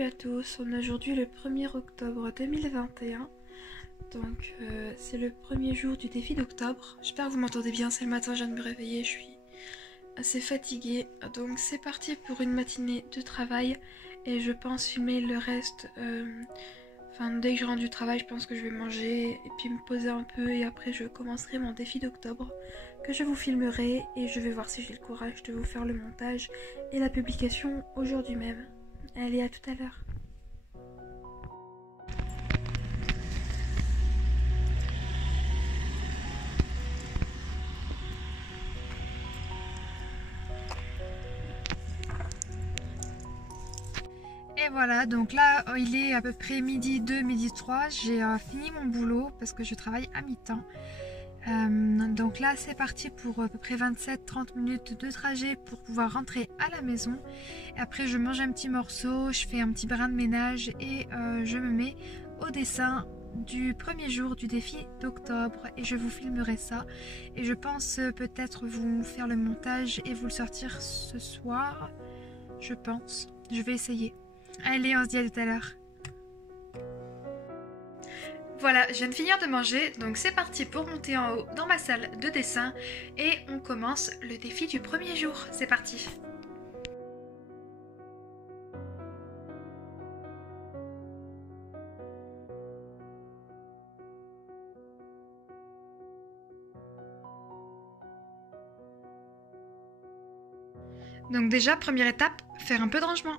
Salut à tous, on est aujourd'hui le 1er octobre 2021, donc c'est le premier jour du défi d'octobre. J'espère que vous m'entendez bien, c'est le matin, je viens de me réveiller, je suis assez fatiguée. Donc c'est parti pour une matinée de travail et je pense filmer le reste, dès que je rentre du travail je pense que je vais manger et puis me poser un peu et après je commencerai mon défi d'octobre que je vous filmerai et je vais voir si j'ai le courage de vous faire le montage et la publication aujourd'hui même. Allez, à tout à l'heure. Et voilà, donc là il est à peu près midi 2, midi 3, j'ai fini mon boulot parce que je travaille à mi-temps. Donc là c'est parti pour à peu près 27-30 minutes de trajet pour pouvoir rentrer à la maison. Et après je mange un petit morceau, je fais un petit brin de ménage et je me mets au dessin du premier jour du défi d'octobre et je vous filmerai ça et je pense peut-être vous faire le montage et vous le sortir ce soir, je pense, je vais essayer. Allez, on se dit à tout à l'heure. Voilà, je viens de finir de manger, donc c'est parti pour monter en haut dans ma salle de dessin et on commence le défi du premier jour. C'est parti. Donc déjà, première étape, faire un peu de rangement.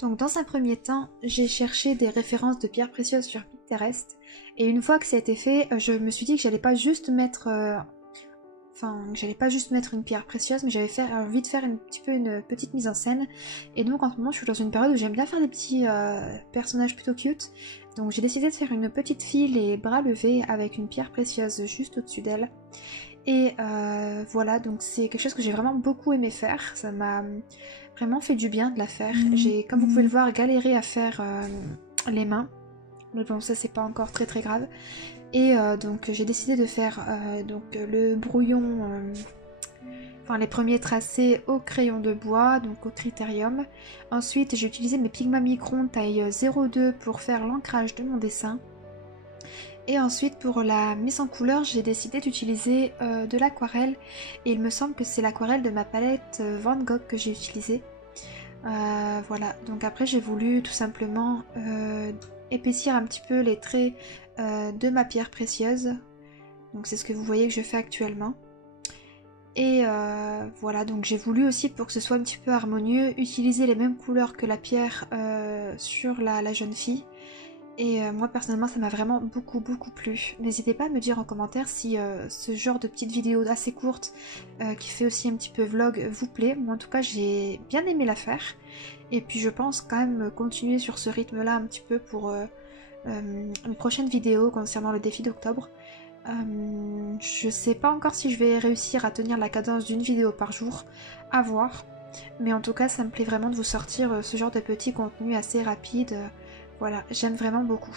Donc dans un premier temps, j'ai cherché des références de pierres précieuses sur Pinterest et une fois que ça a été fait, je me suis dit que j'allais pas juste mettre une pierre précieuse, mais j'avais envie de faire un petit peu une petite mise en scène. Et donc en ce moment je suis dans une période où j'aime bien faire des petits personnages plutôt cute. Donc j'ai décidé de faire une petite fille les bras levés avec une pierre précieuse juste au-dessus d'elle. Et voilà, donc c'est quelque chose que j'ai vraiment beaucoup aimé faire. Ça m'a vraiment fait du bien de la faire. J'ai, comme vous pouvez le voir, galéré à faire les mains. Mais bon, ça c'est pas encore très très grave. Et donc j'ai décidé de faire le brouillon, les premiers tracés au crayon de bois, donc au Critérium. Ensuite j'ai utilisé mes Pigma Micron taille 0,2 pour faire l'ancrage de mon dessin. Et ensuite pour la mise en couleur j'ai décidé d'utiliser de l'aquarelle. Et il me semble que c'est l'aquarelle de ma palette Van Gogh que j'ai utilisée. Voilà, donc après j'ai voulu tout simplement épaissir un petit peu les traits de ma pierre précieuse. Donc c'est ce que vous voyez que je fais actuellement. Et voilà, donc j'ai voulu aussi, pour que ce soit un petit peu harmonieux, utiliser les mêmes couleurs que la pierre sur la jeune fille. Et moi personnellement ça m'a vraiment beaucoup plu. N'hésitez pas à me dire en commentaire si ce genre de petite vidéo assez courte qui fait aussi un petit peu vlog vous plaît. Moi en tout cas j'ai bien aimé la faire. Et puis je pense quand même continuer sur ce rythme là un petit peu pour une prochaine vidéo concernant le défi d'octobre. Je sais pas encore si je vais réussir à tenir la cadence d'une vidéo par jour, à voir. Mais en tout cas ça me plaît vraiment de vous sortir ce genre de petit contenu assez rapide. Voilà, j'aime vraiment beaucoup.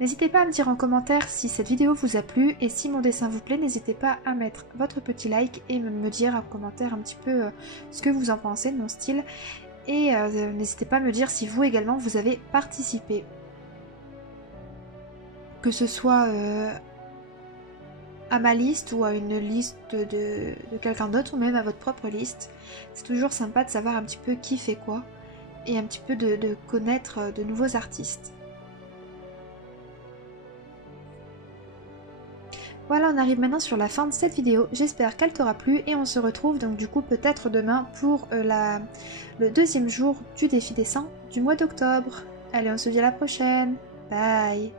N'hésitez pas à me dire en commentaire si cette vidéo vous a plu et si mon dessin vous plaît, n'hésitez pas à mettre votre petit like et me dire en commentaire un petit peu ce que vous en pensez de mon style. Et n'hésitez pas à me dire si vous également vous avez participé. Que ce soit à ma liste ou à une liste de quelqu'un d'autre ou même à votre propre liste. C'est toujours sympa de savoir un petit peu qui fait quoi. Et un petit peu de connaître de nouveaux artistes. Voilà, on arrive maintenant sur la fin de cette vidéo. J'espère qu'elle t'aura plu et on se retrouve donc du coup peut-être demain pour le deuxième jour du défi dessin du mois d'octobre. Allez, on se dit à la prochaine. Bye!